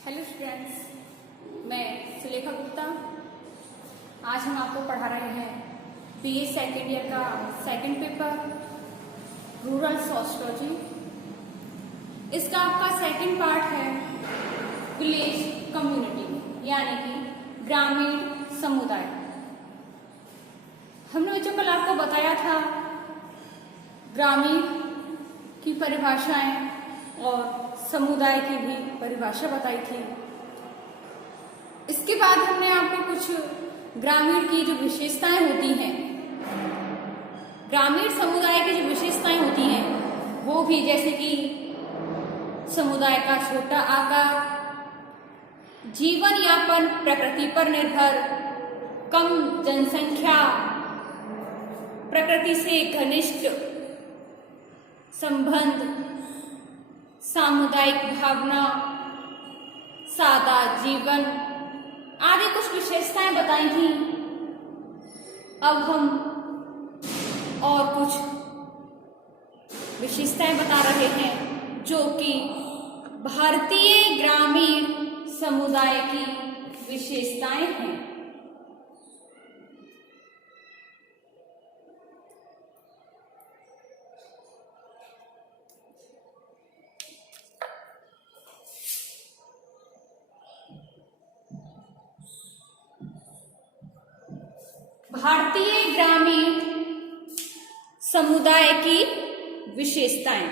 Hello students, मैं सुलेखा गुप्ता। आज हम आपको पढ़ा रहे हैं बीए सेकेंड ईयर का सेकंड पेपर रूरल सोशियोलॉजी। इसका आपका सेकंड पार्ट है विलेज कम्युनिटी यानी कि ग्रामीण समुदाय। हमने बच्चों कल आपको बताया था ग्रामीण की परिभाषाएं और समुदाय की भी परिभाषा बताई थी। इसके बाद हमने आपको कुछ ग्रामीण की जो विशेषताएं होती हैं, ग्रामीण समुदाय की जो विशेषताएं होती हैं वो भी, जैसे कि समुदाय का छोटा आकार, जीवन यापन प्रकृति पर निर्भर, कम जनसंख्या, प्रकृति से घनिष्ठ संबंध, सामुदायिक भावना, सादा जीवन आदि कुछ विशेषताएं बताई थी। अब हम और कुछ विशेषताएं बता रहे हैं जो कि भारतीय ग्रामीण समुदाय की विशेषताएं हैं। भारतीय ग्रामीण समुदाय की विशेषताएं।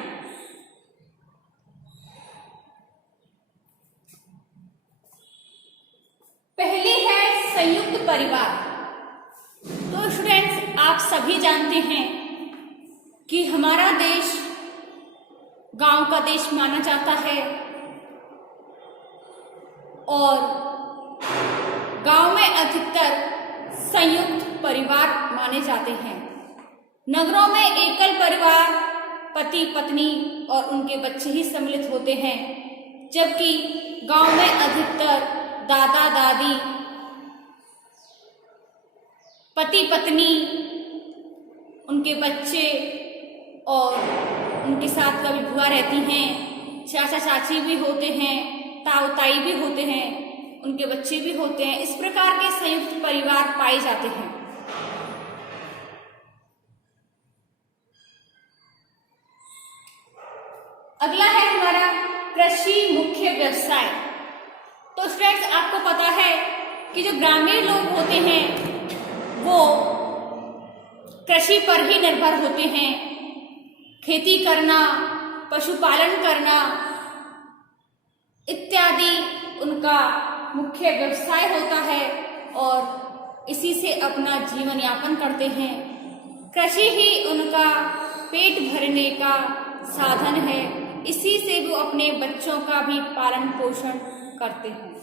पहली है संयुक्त परिवार। तो स्टूडेंट्स, आप सभी जानते हैं कि हमारा देश गांव का देश माना जाता है और गांव में अधिकतर संयुक्त परिवार माने जाते हैं। नगरों में एकल परिवार, पति पत्नी और उनके बच्चे ही सम्मिलित होते हैं, जबकि गांव में अधिकतर दादा दादी, पति पत्नी, उनके बच्चे और उनके साथ कभी बुआ रहती हैं, चाचा चाची भी होते हैं, ताऊ ताई भी होते हैं, उनके बच्चे भी होते हैं। इस प्रकार के संयुक्त परिवार पाए जाते हैं। अगला है हमारा कृषि मुख्य व्यवसाय। तो स्टूडेंट्स, आपको पता है कि जो ग्रामीण लोग होते हैं वो कृषि पर ही निर्भर होते हैं। खेती करना, पशुपालन करना इत्यादि उनका मुख्य व्यवसाय होता है और इसी से अपना जीवन यापन करते हैं। कृषि ही उनका पेट भरने का साधन है, इसी से वो अपने बच्चों का भी पालन पोषण करते हैं।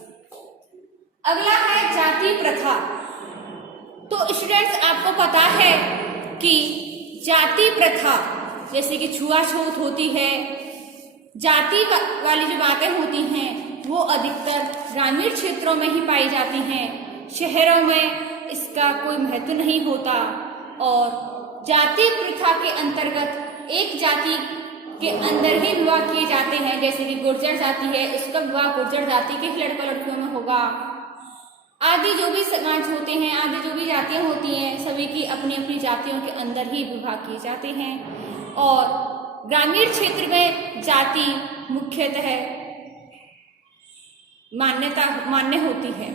अगला है जाति प्रथा। तो स्टूडेंट्स, आपको पता है कि जाति प्रथा जैसे कि छुआछूत होती है, जाति वाली जो बातें होती हैं वो अधिकतर ग्रामीण क्षेत्रों में ही पाई जाती हैं। शहरों में इसका कोई महत्व नहीं होता और जाति प्रथा के अंतर्गत एक जाति के अंदर ही विवाह किए जाते हैं। जैसे कि गुर्जर जाति है, उसका विवाह गुर्जर जाति के लड़का लड़कियों में होगा। आदि जो भी समाज होते हैं, आदि जो भी जातियां होती हैं, सभी की अपनी अपनी जातियों के अंदर ही विवाह किए जाते हैं। और ग्रामीण क्षेत्र में जाति मुख्यतः मान्य होती है।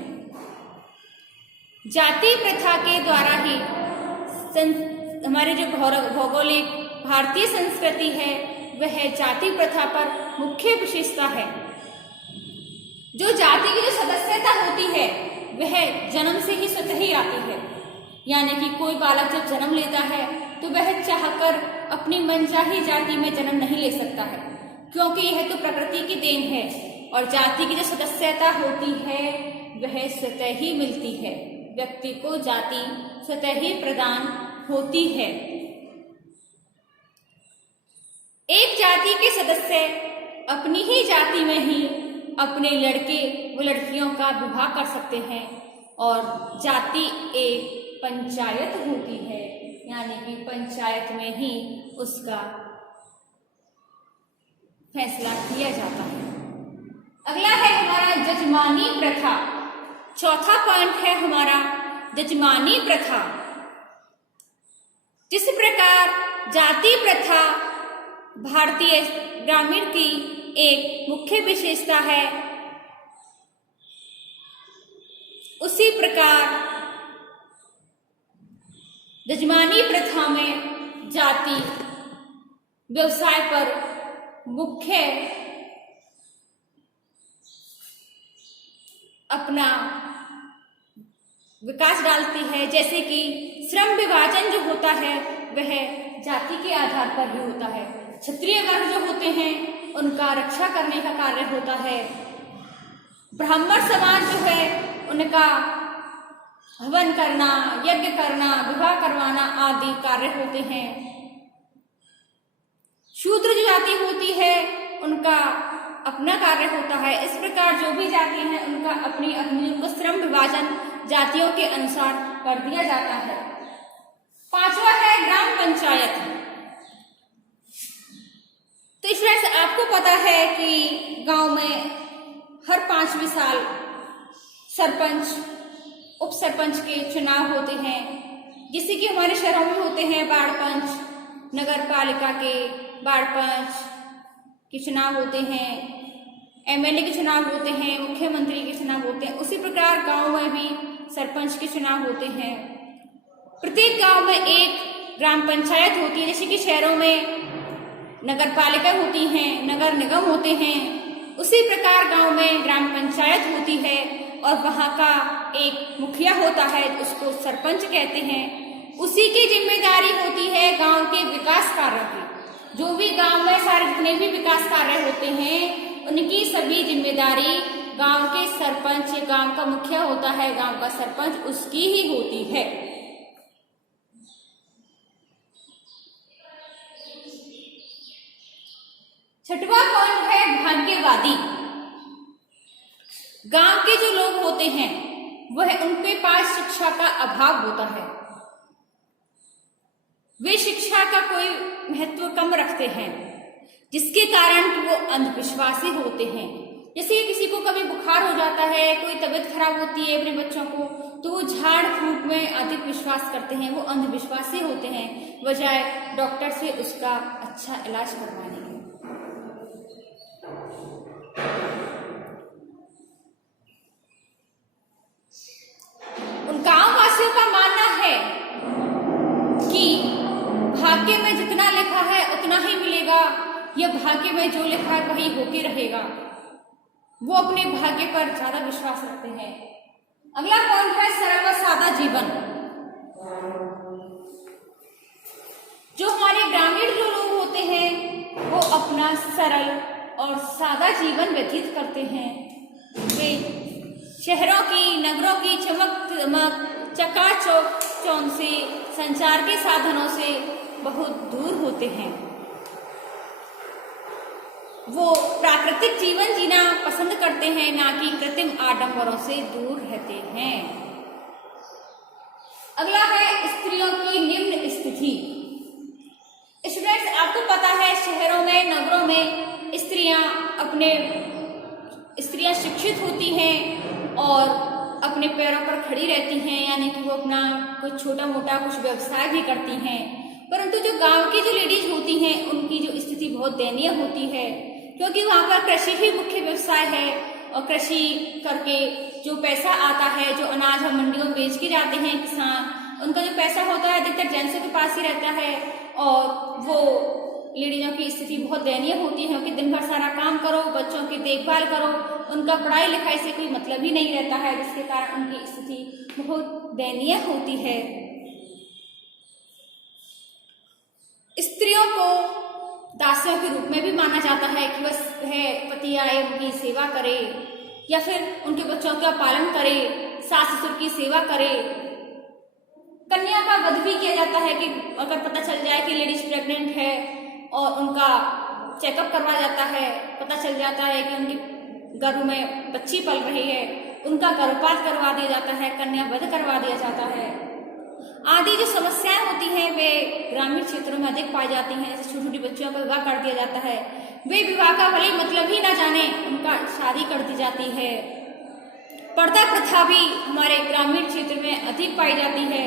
जाति प्रथा के द्वारा ही हमारे जो भौगोलिक भारतीय संस्कृति है वह जाति प्रथा पर मुख्य विशेषता है। जो जाति की जो सदस्यता होती है वह जन्म से ही स्वतः ही आती है, यानी कि कोई बालक जब जन्म लेता है तो वह चाहकर अपनी मनचाही जाति में जन्म नहीं ले सकता है, क्योंकि यह तो प्रकृति की देन है और जाति की जो सदस्यता होती है वह स्वतः ही मिलती है। व्यक्ति को जाति स्वतः ही प्रदान होती है। एक जाति के सदस्य अपनी ही जाति में ही अपने लड़के व लड़कियों का विवाह कर सकते हैं और जाति एक पंचायत होती है, यानी कि पंचायत में ही उसका फैसला किया जाता है। अगला है हमारा जजमानी प्रथा। चौथा पॉइंट है हमारा जजमानी प्रथा। जिस प्रकार जाति प्रथा भारतीय ग्रामीण की एक मुख्य विशेषता है, उसी प्रकार जजमानी प्रथा में जाति व्यवसाय पर मुख्य अपना विकास डालती है। जैसे कि श्रम विभाजन जो होता है वह जाति के आधार पर ही होता है। क्षत्रिय वर्ग जो होते हैं उनका रक्षा करने का कार्य होता है। ब्राह्मण समाज जो है उनका हवन करना, यज्ञ करना, विवाह करवाना आदि कार्य होते हैं। शूद्र जो जाति होती है उनका अपना कार्य होता है। इस प्रकार जो भी जाति है उनका अपनी अपनी उनको श्रम विभाजन जातियों के अनुसार कर दिया जाता है। पांचवा है ग्राम पंचायत। तो इस वजह से आपको पता है कि गांव में हर 5वें साल सरपंच, उप सरपंच के चुनाव होते हैं। जिससे कि हमारे शहरों में होते हैं वार्ड पंच, नगर पालिका के वार्ड पंच के चुनाव होते हैं, एमएलए के चुनाव होते हैं, मुख्यमंत्री के चुनाव होते हैं। उसी प्रकार गांव में भी सरपंच के चुनाव होते हैं। प्रत्येक गांव में एक ग्राम पंचायत होती है। जैसे कि शहरों में नगर पालिका होती हैं, नगर निगम होते हैं, उसी प्रकार गांव में ग्राम पंचायत होती है और वहां का एक मुखिया होता है, उसको सरपंच कहते हैं। उसी की जिम्मेदारी होती है गांव के विकास कार्य की। जो भी गांव में सारे जितने भी विकास कार्य होते हैं उनकी सभी जिम्मेदारी गांव के सरपंच, गांव का मुखिया होता है, गांव का सरपंच, उसकी ही होती है। छठवां पॉइंट है भाग्यवादी। गांव के जो लोग होते हैं वह उनके पास शिक्षा का अभाव होता है। वे शिक्षा का कोई महत्व कम रखते हैं, जिसके कारण वो अंधविश्वासी होते हैं। जैसे किसी को कभी बुखार हो जाता है, कोई तबीयत खराब होती है अपने बच्चों को, तो वो झाड़ फूक में अधिक विश्वास करते हैं, वो अंधविश्वासी होते हैं, बजाय डॉक्टर से उसका अच्छा इलाज करवाने के। उन गांववासियों का मानना है कि भाग्य में जितना लिखा है उतना ही मिलेगा, या भाग्य में जो लिखा है वही होके रहेगा। वो अपने भाग्य पर ज्यादा विश्वास रखते हैं। अगला पॉइंट है सरल व सादा जीवन। जो हमारे ग्रामीण जो लोग होते हैं वो अपना सरल और सादा जीवन व्यतीत करते हैं। वे शहरों की, नगरों की चमक दमक, चकाचौंध से, संचार के साधनों से बहुत दूर होते हैं। वो प्राकृतिक जीवन जीना पसंद करते हैं, ना कि कृत्रिम आडंबरों से दूर रहते हैं। अगला है स्त्रियों की निम्न स्थिति। स्टूडेंट्स, आपको पता है शहरों में, नगरों में स्त्रियां शिक्षित होती हैं और अपने पैरों पर खड़ी रहती हैं, यानी कि वो अपना कुछ छोटा मोटा कुछ व्यवसाय भी करती हैं। परंतु जो गांव की जो लेडीज होती हैं उनकी जो स्थिति बहुत दयनीय होती है, क्योंकि वहां पर कृषि ही मुख्य व्यवसाय है और कृषि करके जो पैसा आता है, जो अनाज हम मंडियों में बेच के जाते हैं किसान, उनका जो पैसा होता है अधिकतर जेंट्सों के पास ही रहता है और वो लेडीजों की स्थिति बहुत दयनीय होती है, क्योंकि दिन भर सारा काम करो, बच्चों की देखभाल करो, उनका पढ़ाई लिखाई से कोई मतलब ही नहीं रहता है, जिसके कारण उनकी स्थिति बहुत दयनीय होती है। स्त्रियों को दासियों के रूप में भी माना जाता है कि वह पति आए उनकी सेवा करे या फिर उनके बच्चों का पालन करे, सास ससुर की सेवा करे। कन्या का वध भी किया जाता है कि अगर पता चल जाए कि लेडीज प्रेग्नेंट है और उनका चेकअप करवाया जाता है, पता चल जाता है कि उनके गर्भ में बच्ची पल रही है, उनका गर्भपात करवा दिया जाता है, कन्या वध करवा दिया जाता है। आदि जो समस्याएं होती हैं वे ग्रामीण क्षेत्रों में अधिक पाई जाती हैं। छोटी छोटी बच्चियों का विवाह कर दिया जाता है, वे विवाह का भले मतलब ही ना जाने, उनका शादी करती जाती है। पर्दा प्रथा भी हमारे ग्रामीण क्षेत्र में अधिक पाई जाती है।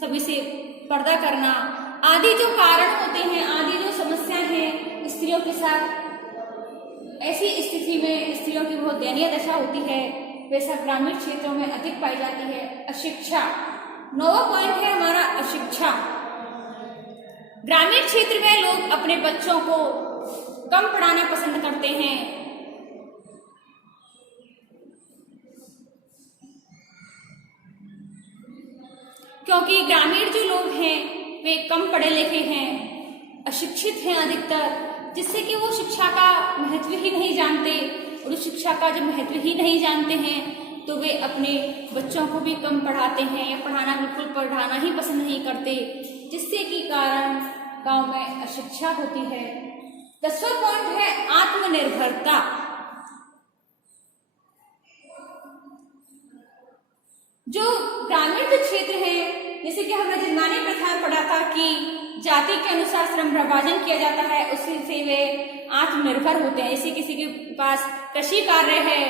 सभी से पर्दा करना आदि जो कारण होते हैं, आदि जो समस्याएं हैं स्त्रियों के साथ, ऐसी स्थिति में स्त्रियों की बहुत दयनीय दशा होती है, वैसा ग्रामीण क्षेत्रों में अधिक पाई जाती है। अशिक्षा, 9वां पॉइंट है हमारा अशिक्षा। ग्रामीण क्षेत्र में लोग अपने बच्चों को कम पढ़ाना पसंद करते हैं। क्योंकि ग्रामीण जो लोग हैं वे कम पढ़े लिखे हैं, अशिक्षित हैं अधिकतर, जिससे कि वो शिक्षा का महत्व ही नहीं जानते, और उस शिक्षा का जब महत्व ही नहीं जानते हैं तो वे अपने बच्चों को भी कम पढ़ाते हैं या बिल्कुल पढ़ाना ही पसंद नहीं करते, जिससे कि कारण गांव में अशिक्षा होती है। 10वां पॉइंट है आत्मनिर्भरता। जो ग्रामीण क्षेत्र है, जैसे कि हमने जन्मानी प्रथा में पढ़ा था कि जाति के अनुसार श्रम विभाजन किया जाता है, उसी से वे आत्मनिर्भर होते हैं। जैसे किसी के पास कृषि कार्य है,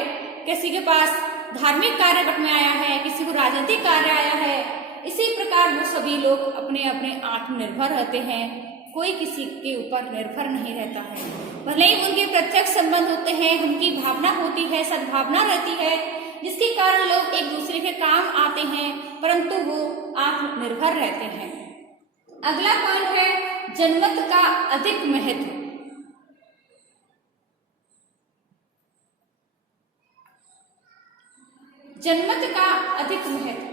किसी के पास धार्मिक कार्य बट में आया है, किसी को राजनीतिक कार्य आया है, इसी प्रकार वो सभी लोग अपने अपने आत्मनिर्भर रहते हैं, कोई किसी के ऊपर निर्भर नहीं रहता है। भले ही उनके प्रत्यक्ष संबंध होते हैं, उनकी भावना होती है, सद्भावना रहती है, जिसके कारण लोग एक दूसरे के काम आते हैं, परंतु वो आत्मनिर्भर रहते हैं। अगला पॉइंट है जनमत का अधिक महत्व। जनमत का अधिक महत्व,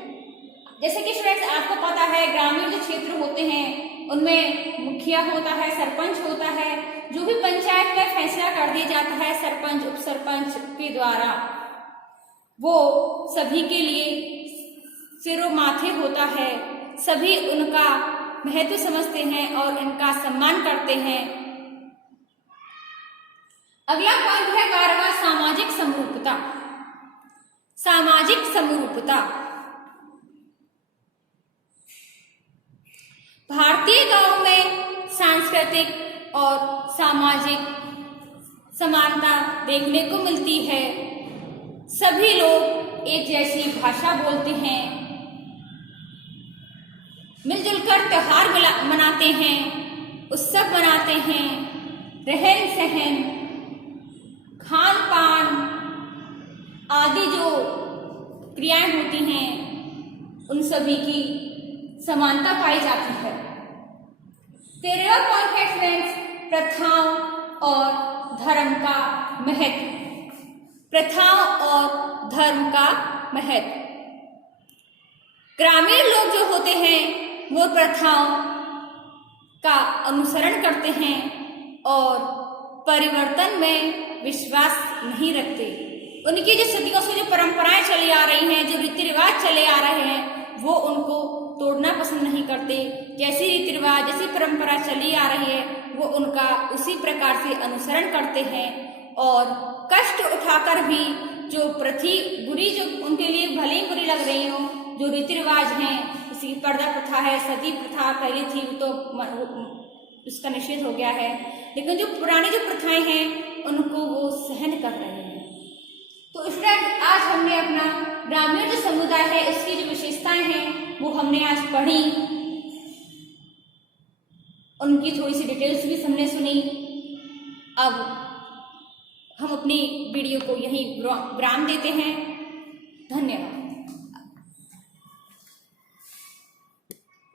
जैसे कि स्टूडेंट्स आपको पता है ग्रामीण जो क्षेत्र होते हैं उनमें मुखिया होता है, सरपंच होता है, जो भी पंचायत में फैसला कर दिया जाता है सरपंच उप सरपंच के द्वारा, वो सभी के लिए सिरों माथे होता है, सभी उनका महत्व समझते हैं और इनका सम्मान करते हैं। अगला पॉइंट है 12वां सामाजिक समरूपता। सामाजिक समरूपता भारतीय गांव में सांस्कृतिक और सामाजिक समानता देखने को मिलती है। सभी लोग एक जैसी भाषा बोलते हैं, मिलजुल कर त्योहार मनाते हैं, उत्सव मनाते हैं, रहन सहन, खान पान आदि जो क्रियाएं होती हैं उन सभी की समानता पाई जाती है। 13वां पॉइंट है फ्रेंड्स प्रथाओं और धर्म का महत्व। प्रथाओं और धर्म का महत्व, ग्रामीण लोग जो होते हैं वो प्रथाओं का अनुसरण करते हैं और परिवर्तन में विश्वास नहीं रखते। उनकी जो सदियों से जो परंपराएं चली आ रही हैं, जो रीति रिवाज चले आ रहे हैं, वो उनको तोड़ना पसंद नहीं करते। जैसी रीति रिवाज, जैसी परंपरा चली आ रही है वो उनका उसी प्रकार से अनुसरण करते हैं और कष्ट उठाकर भी जो बुरी जो उनके लिए भले ही बुरी लग रही हो, जो रीति रिवाज हैं, जैसे पर्दा प्रथा है, सती प्रथा पहले थी तो उसका निषेध हो गया है, लेकिन जो पुरानी जो प्रथाएं हैं उनको वो सहन कर रहे हैं। तो स्टूडेंट आज हमने अपना ग्रामीण जो समुदाय है उसकी जो विशेषताएं हैं वो हमने आज पढ़ी, उनकी थोड़ी सी डिटेल्स भी हमने सुनी। अब हम अपनी वीडियो को यहीं विराम देते हैं। धन्यवाद।